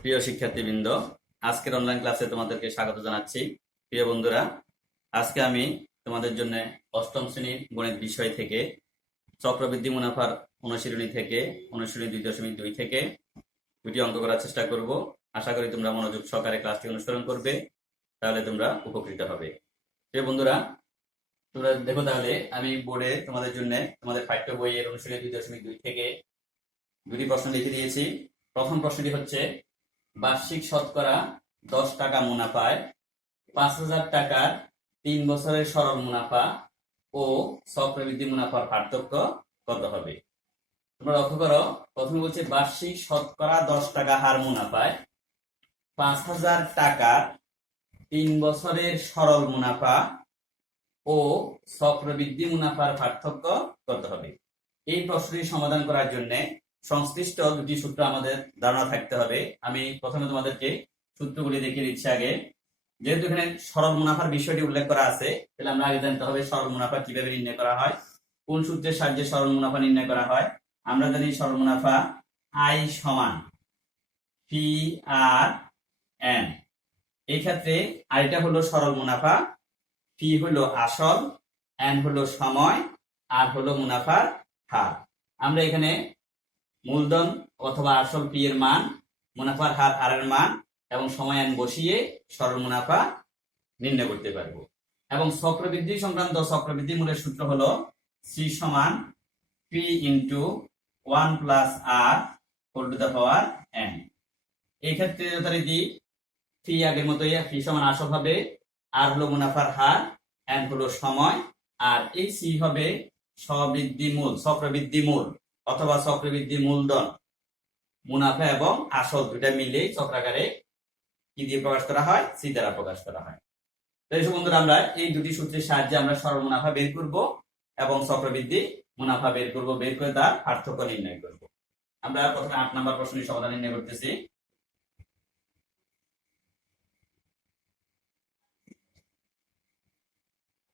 প্রিয় শিক্ষার্থীবৃন্দ, আজকের অনলাইন ক্লাসে তোমাদেরকে স্বাগত জানাচ্ছি। প্রিয় বন্ধুরা, আজকে আমি তোমাদের জন্য অষ্টম শ্রেণীর গণিত বিষয় থেকে চক্রবৃদ্ধি মুনাফার অনুশীলনী থেকে অনুশীলনী 2.2 থেকে দুটি অঙ্ক করার চেষ্টা করব। আশা করি তোমরা মনোযোগ সহকারে ক্লাসটি অনুসরণ করবে, তাহলে তোমরা উপকৃত হবে। প্রিয় বন্ধুরা, তোমরা দেখো, তাহলে আমি বোর্ডে তোমাদের জন্য তোমাদের পাঠ্য বইয়ের অনুশীলনী 2.2 থেকে দুটি প্রশ্ন লিখে দিয়েছি। প্রথম প্রশ্নটি হচ্ছে, বার্ষিক শতকরা 10 টাকা মুনাফায় 5,000 টাকার 3 বছরের সরল মুনাফা ও চক্রবৃদ্ধি মুনাফার পার্থক্য কত হবে? তোমরা লক্ষ্য করো, প্রথমে বলছে বার্ষিক শতকরা 10 টাকা হার মুনাফায় 5,000 টাকার 3 বছরের সরল মুনাফা ও চক্রবৃদ্ধি মুনাফার পার্থক্য কত হবে? এই প্রশ্নটি সমাধান করার জন্য সংশ্লিষ্ট দুটি সূত্র আমাদের ধারণা থাকতে হবে। আমি প্রথমে তোমাদেরকে সূত্রগুলি দেখিয়ে দিচ্ছি। আগে যেহেতু এখানে সরল মুনাফার বিষয়টি উল্লেখ করা আছে, তাহলে আমরা আগে জানতে হবে সরল মুনাফা কিভাবে নির্ণয় করা হয়, কোন সূত্রের সাহায্যে সরল মুনাফা নির্ণয় করা হয়। আমরা জানি সরল মুনাফা আই সমান পি আর এন। এই ক্ষেত্রে আইটা হলো সরল মুনাফা, পি হলো আসল, এন হলো সময়, আর হলো মুনাফার হার। আমরা এখানে মূলধন অথবা আসল পি এর মান, মুনাফার হার আর এর মান এবং সময় এন বসিয়ে সরল মুনাফা নির্ণয় করতে পারবো। এবং চক্রবৃদ্ধি সংক্রান্ত চক্রবৃদ্ধি মূলের সূত্র হলো সি সমান P into 1 plus R whole to the power n. এই ক্ষেত্রে যথারীতি পি আগের মতোই, পি সমান আসল হবে, আর হলো মুনাফার হার, এন হলো সময়, আর এই সি হবে সবৃদ্ধি মূল, চক্রবৃদ্ধি মূল অথবা চক্রবৃদ্ধি মূলধন। মুনাফা এবং আসল দুটা মিলে চক্রাকারে কি দিয়ে প্রকাশ করা হয়? সি দ্বারা প্রকাশ করা হয়। তাই বন্ধুরা, আমরা এই দুটি সূত্রের সাহায্যে আমরা সরল মুনাফা বের করব এবং চক্রবৃদ্ধি মুনাফা বের করব, বের করে তার পার্থক্য নির্ণয় করব। আমরা প্রথমে 8 নম্বর প্রশ্নের সমাধান নির্ণয় করতেছি।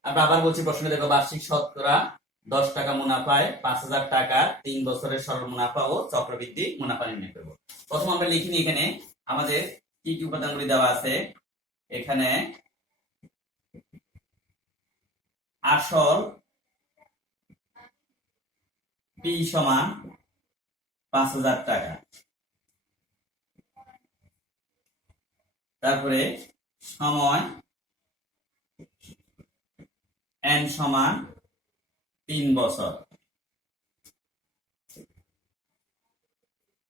আমরা আবার বলছি, প্রশ্নে দেখো, বার্ষিক শতকরা 10 টাকা মুনাফায় 5,000 টাকার 3 বছরের সরল মুনাফা ও চক্রবৃদ্ধি মুনাফা নির্ণয় করব। প্রথম আমরা লিখিনি এখানে আমাদের কি কি উপাদানগুলি দেওয়া আছে। এখানে আসল পি সমান 5,000 টাকা, তারপরে সময় এন সমান 3 বছর,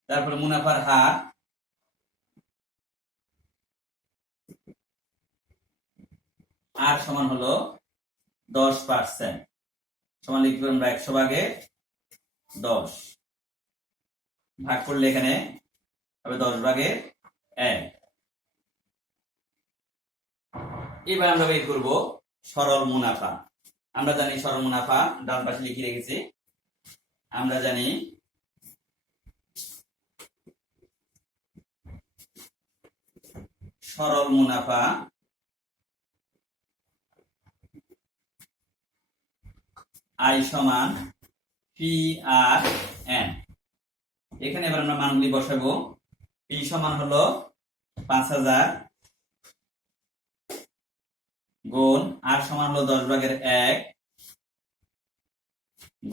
তারপরে মুনাফার হার আর সমান হলো 10%, সমান লিখব আমরা 100 ভাগে 10, ভাগ করলে এখানে হবে 10 ভাগে 1। এবার আমরা বের করব সরল মুনাফা। আমরা জানি সরল মুনাফা, ডান পাশে লিখে রেখেছি। আমরা জানি সরল মুনাফা আই সমান পি আর এন। এখানে এবার আমরা মানগুলি বসাবো। পি সমান হলো 5,000 গুণ আর সমান হলো 10 ভাগের 1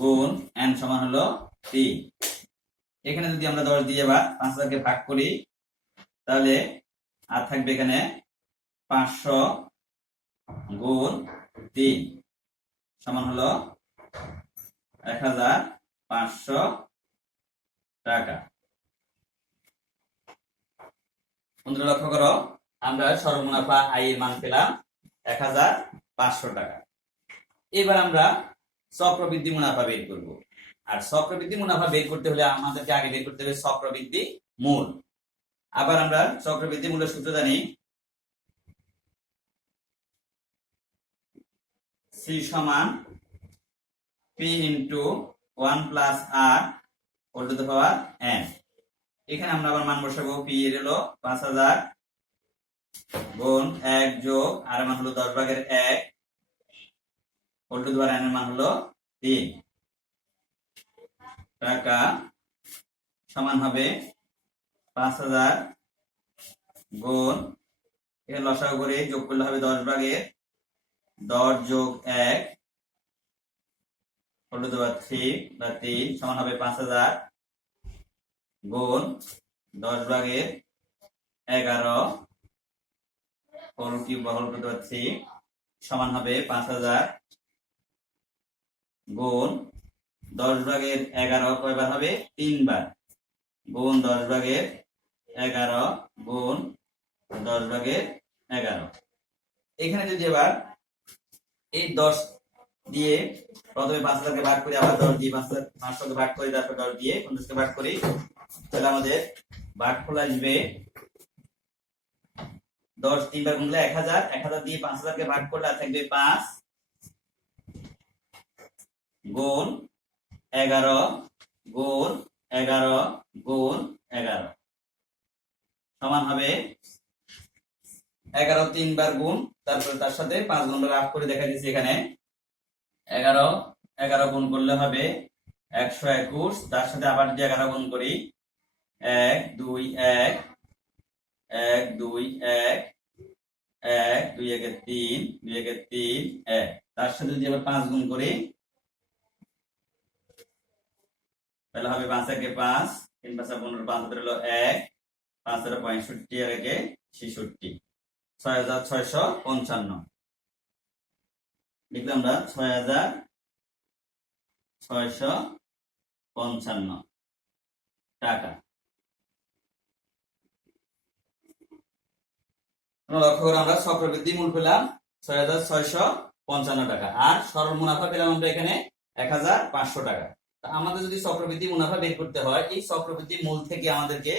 গুণ এন সমান হলো 3। এখানে যদি আমরা 10 দিয়ে বা 5,000 কে ভাগ করি, তাহলে আর থাকবে এখানে 500 গুণ 3 সমান হলো 1,500 টাকা। বন্ধুরা লক্ষ্য করো, আমরা সরল মুনাফা আই এর মান পেলাম 1,500 টাকা। এবার আমরা চক্রবৃদ্ধি মুনাফা বের করব। আর চক্রবৃদ্ধি মুনাফা বের করতে হলে আমাদেরকে আগে বের করতে হবে চক্রবৃদ্ধি মূল। আবার আমরা চক্রবৃদ্ধি মূলের সূত্র জানি, সি সমান P into 1 plus R whole to the power n. এখানে আমরা আবার মান বসাবো। পি এর হলো 5,000 গুণ 1 যোগ আর এর মান হলো 10 ভাগের 1 whole to the power n এর মান হলো 3 টাকা, সমান হবে 5,000 গুণ, এখানে লসাগু করে যোগ করলে হবে 10 + 10 + 1 হল 3 সমান হবে 5000 গুণ 10/11 হোল কিউব হোল টু 3 সমান হবে 5000 গুণ 10/11 কয়বার হবে 3 বার গুণ 10/11 গুণ 10/11। এখানে যদি এবার এই 10 দিয়ে প্রথমে 5000 কে ভাগ করি, আবার 10 দিয়ে 500 কে ভাগ করি, তারপর 10 দিয়ে 50 কে ভাগ করি, তাহলে আমাদের ভাগফল আসবে 10 3 বার গুণলে 1000, 1000 দিয়ে 5000 কে ভাগ করলে আর থাকবে 5 গুণ 11 গুণ 11 গুণ 11 সমান হবে 11 3 বার গুণ, তারপরে তার সাথে 5 গুণ ভাগ করে দেখা দিয়েছি এখানে 11 গুণ করলে হবে 121, তার সাথে আবার যদি 11 গুণ করি 1 2 1 1 2 1 1 2 1 3 2 1 3 1, তার সাথে যদি আবার 5 গুণ করি তাহলে হবে 5 1 5 3 5 15 5 হলো 1 5 65 আর 1 66 6655 লিখলাম আমরা 6655 টাকা। লক্ষ্য করে আমরা চক্রবৃদ্ধি মূল পেলাম 6655 টাকা, আর সরল মুনাফা পেলাম আমরা এখানে 1500 টাকা। আমাদের যদি চক্রবৃদ্ধি মুনাফা বের করতে হয়, এই চক্রবৃদ্ধি মূল থেকে আমাদেরকে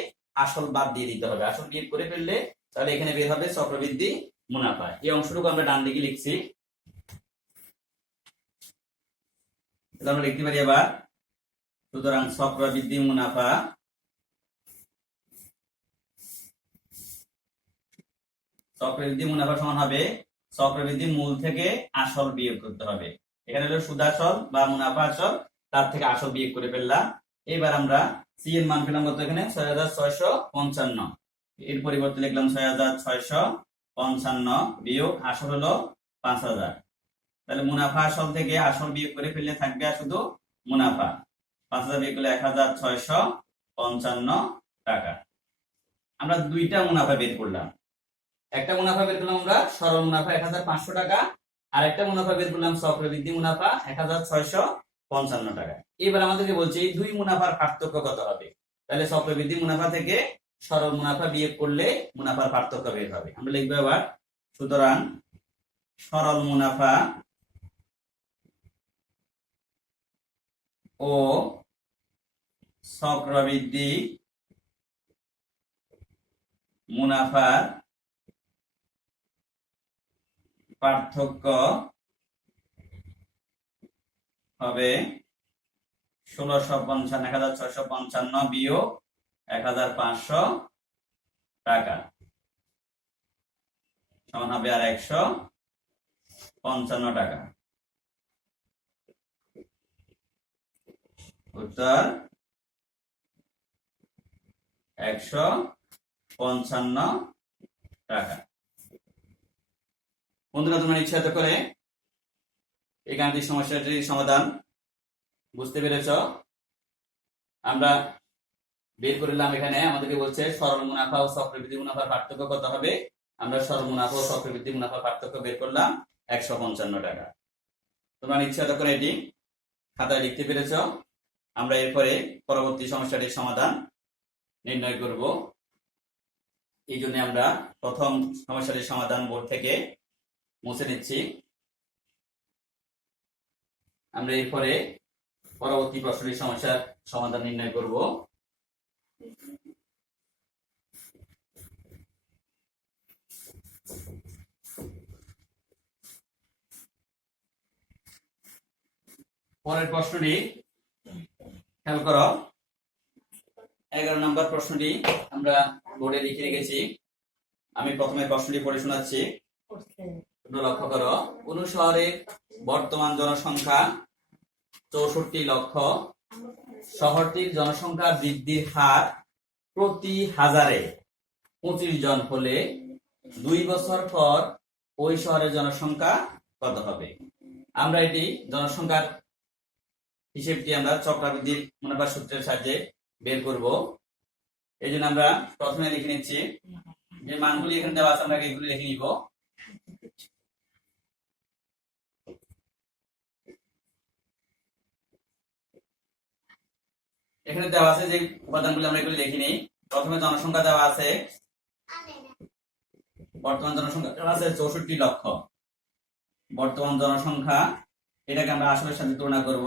আসল বাদ দিয়ে দিতে হবে। আসল বিয়োগ করে ফেললে তাহলে এখানে বের হবে চক্রবৃদ্ধি মুনাফা। এই অংশটুকু আমরা ডান দিকে লিখছি, আমরা লিখতে পারি এবার, সুতরাং চক্রবৃদ্ধি মুনাফা সমান হবে চক্রবৃদ্ধি মূল থেকে আসল বিয়োগ করতে হবে। এখানে হলো সুদ আসল বা মুনাফা আসল, তার থেকে আসল বিয়োগ করে ফেললাম। এবার আমরা সি এর মান পেলাম কত এখানে 6655, এর পরিবর্তে লিখলাম 6655 বিয়োগ আসল হলো 5000। তাহলে মুনাফা আসল থেকে আসল বিয়োগ করে ফেললে থাকবে শুধু মুনাফা। 5000 বিয়োগ করলে 1655 টাকা। আমরা দুইটা মুনাফা বের করলাম, একটা মুনাফা বের করলাম আমরা সরল মুনাফা 1500 টাকা, আর একটা মুনাফা বের করলাম চক্রবৃদ্ধি মুনাফা 1655 টাকা। এবার আমাদেরকে বলছে এই দুই মুনাফার পার্থক্য কত হবে। তাহলে চক্রবৃদ্ধি মুনাফা থেকে সরল মুনাফা বিয়োগ করলে মুনাফার পার্থক্য বের হবে। আমরা লিখবো এবার, সুতরাং সরল মুনাফা ও চক্রবৃদ্ধি মুনাফার পার্থক্য হবে 1655 বিয়োগ 1500 টাকা সমান হবে আর 155 টাকা। উত্তর 155 টাকা। বন্ধুরা, তোমরা ইচ্ছা করে এই গাণিতিক সমস্যাটির সমাধান বুঝতে পেরেছ। আমরা বের করলাম, এখানে আমাদেরকে বলছে সরল মুনাফা ও চক্রবৃদ্ধি মুনাফার পার্থক্য কত হবে। আমরা সরল মুনাফা ও চক্রবৃদ্ধি মুনাফার পার্থক্য বের করলাম 155 টাকা। তোমরা ইচ্ছা করে এটি খাতায় লিখতে পেরেছ। আমরা এরপরে পরবর্তী সমস্যাটির সমাধান নির্ণয় করব। এই জন্য আমরা প্রথম সমস্যাটির সমাধান বোর্ড থেকে মুছে নিচ্ছি। আমরা এরপরে পরবর্তী প্রশ্নটির সমস্যার সমাধান নির্ণয় করব। পরের প্রশ্নটি খেয়াল করো, 11 নম্বর প্রশ্নটি আমরা বোর্ডে লিখে রেখেছি। আমি প্রথমে প্রশ্নটি পড়ে শোনাচ্ছি, লক্ষ্য করো। কোন শহরে বর্তমান জনসংখ্যা 64 লক্ষ, শহরটির জনসংখ্যা বৃদ্ধির হার প্রতি হাজারে 25 জন হলে 2 বছর পর ওই শহরের জনসংখ্যা কত হবে? আমরা এটি জনসংখ্যার হিসেবটি আমরা চক্রবৃদ্ধির মুনাফার সূত্রের সাহায্যে বের করব। এই জন্য আমরা প্রথমে লিখে নিচ্ছি যে মানগুলি এখানে দেওয়া আছে, আমরা এগুলি লিখে নিব। এখানে দেওয়া আছে যে উপাদানগুলি, আমরা এগুলি লিখে নিই। প্রথমে জনসংখ্যা দেওয়া আছে, বর্তমান জনসংখ্যা দেওয়া আছে 64 লক্ষ। বর্তমান জনসংখ্যা, এটাকে আমরা আসলের সাথে তুলনা করব।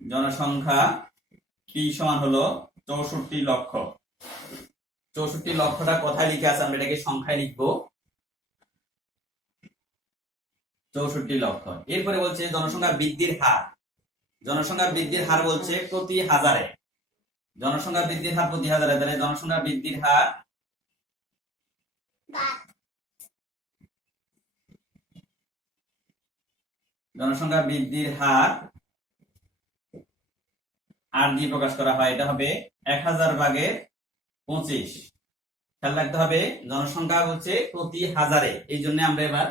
জনসংখ্যা পি সমান হলো 64 লক্ষ। 64 লক্ষটা কোথায় লিখে আছে, আমরা এটাকে সংখ্যায় লিখবো 64 লক্ষ। এরপরে বলছে জনসংখ্যা বৃদ্ধির হার। জনসংখ্যা বৃদ্ধির হার বলছে প্রতি হাজারে। জনসংখ্যা বৃদ্ধির হার প্রতি হাজারে, তাহলে জনসংখ্যা বৃদ্ধির হার আর দিয়ে প্রকাশ করা হয়। এটা হবে 1000 ভাগের 25। খেয়াল রাখতে হবে জনসংখ্যা হচ্ছে প্রতি হাজারে, এই জন্য আমরা এবার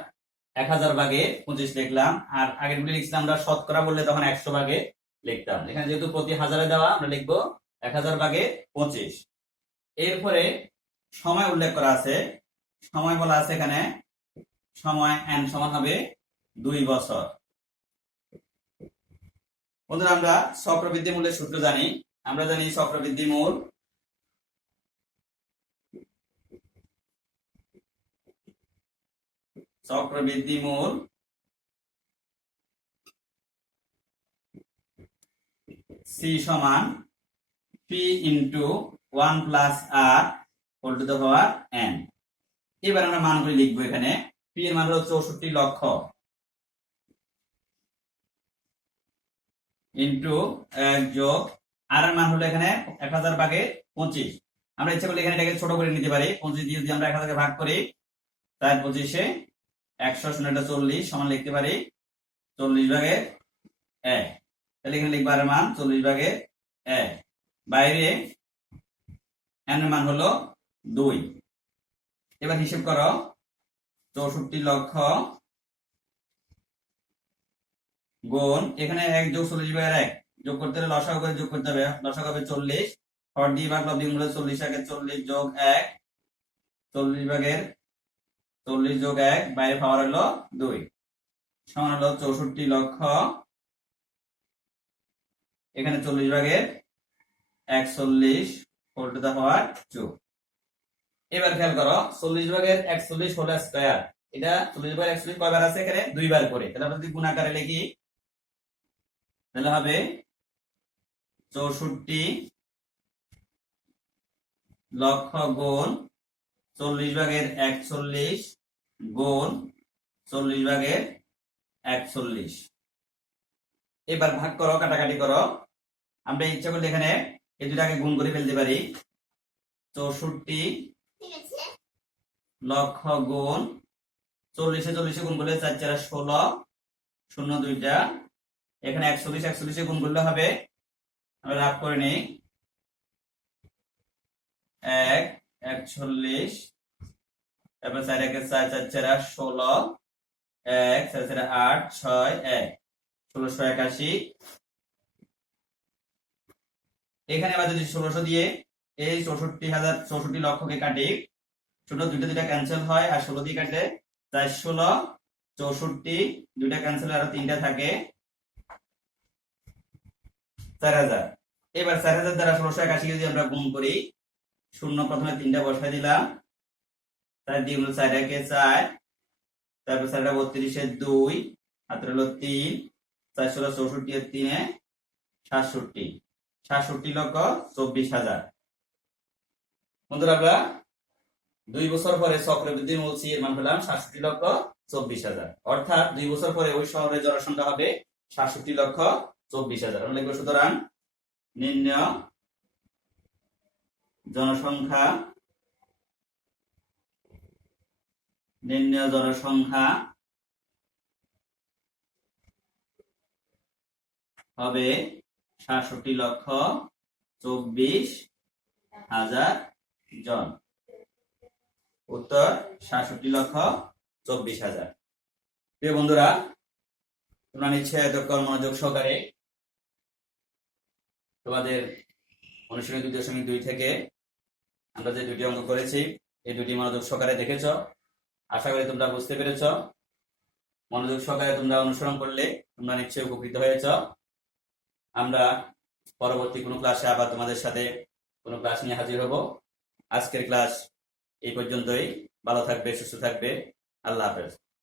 1000 ভাগে 25 লিখলাম। আর আগের গুলি লিখছিলাম আমরা শতকরা বললে তখন 100 ভাগে লিখতাম। এখানে যেহেতু প্রতি হাজারে দেওয়া, আমরা লিখবো 1000 ভাগে 25। এরপরে সময় উল্লেখ করা আছে। সময় বলা আছে এখানে, সময় n সমান হবে 2 বছর। বন্ধুরা, আমরা চক্রবৃদ্ধি মূলের সূত্র জানি। আমরা জানি চক্রবৃদ্ধি মূল C সমান P into 1 plus R whole to the power n। এবার আমরা মানগুলি লিখবো। এখানে P এর মান হলো 64 লক্ষ ইন্টু 1 যোগ R এর মান হলো এখানে 1000 ভাগে 25। আমরা ইচ্ছা করলে এখানে এটাকে ছোট করে নিতে পারি। 25 দিয়ে যদি আমরা 1000 কে ভাগ করি, তার 25 এ 100 শূন্যটা 40 সমান লিখতে পারি 40 ভাগের 1। তাহলে এখানে লিখবো R এর মান 40 ভাগের 1। বাইরে n এর মান হলো 2। এবার হিসাব করো, 64 লক্ষ গুণ এখানে 1 যোগ 40 ভাগের 1 যোগ করতে হলে লসাগু করে যোগ করতে হবে। লসাগু হবে 40, হর দিয়ে ভাগ লব্ধি মূলে 40 আগে 40 যোগ 1, 40 ভাগের 40 যোগ 1, বাইরে পাওয়ার হলো 2 সমান হলো 64 লক্ষ। এখানে 40 ভাগের 41 হোল টু দা পাওয়ার 2। এবার খেয়াল করো, 40 ভাগের 41 হোল স্কয়ার, এটা 40 ভাগের 41 কয়বার আছে? এখানে 2 বার করে। তাহলে আমরা যদি গুণ আকারে লিখি, তাহলে হবে 64 লক্ষ গুণ 40 ভাগের 41 গুণ 40 ভাগের 41। এবার ভাগ করো, কাটাকাটি করো। আমরা ইচ্ছা করলে এখানে এই দুটাকে গুণ করে ফেলতে পারি। 64 লক্ষ গুণ 40 40 গুণ করলে 4 4 16 শূন্য 2টা। এখানে 41 41 গুণ করলে হবে, আমরা লাভ করে নেই 1 41, তারপর 4 1 4 4 4 16, 1 4 4 8 6 1 1681। এখানে আবার যদি 1600 দিয়ে এই 64 লক্ষকে কাটি, ছোট দুইটা ক্যান্সেল হয়, আর 16 দিয়ে কাটলে 4 16 64, দুইটা ক্যান্সেল আর 3টা থাকে 4000। এবার 4000 দ্বারা 1681 যদি আমরা গুণ করি, শূন্য প্রথমে 3টা বসাই দিলাম, 4 দিয়ে 4 একে 4, তারপর 4 32 এর 2 হাতে হলো 3, 4 16 64 এর 3 এ 67, 67 লক্ষ 24,000। বন্ধুরা, আমরা 2 বছর পরে চক্রবৃদ্ধি মূল C এর মান পেলাম 67 লক্ষ 24,000। অর্থাৎ 2 বছর পরে ওই শহরের জনসংখ্যা হবে 67 লক্ষ 24,000। আমরা লিখব, সুতরাং নির্ণয় জনসংখ্যা হবে 67 লক্ষ 24,000 জন। উত্তর 67,24,000। প্রিয় বন্ধুরা, তোমরা নিশ্চয়ই এতক্ষণ মনোযোগ সহকারে তোমাদের অনুশীলনী 2.2 থেকে আমরা যে দুটি অঙ্ক করেছি এই দুটি মনোযোগ সহকারে দেখেছ। আশা করি তোমরা বুঝতে পেরেছ। মনোযোগ সহকারে তোমরা অনুসরণ করলে তোমরা নিশ্চয়ই উপকৃত হয়েছ। আমরা পরবর্তী কোনো ক্লাসে আবার তোমাদের সাথে কোনো ক্লাস নিয়ে হাজির হব। আজকের ক্লাস এই পর্যন্তই। ভালো থাকবে, সুস্থ থাকবে। আল্লাহ হাফেজ।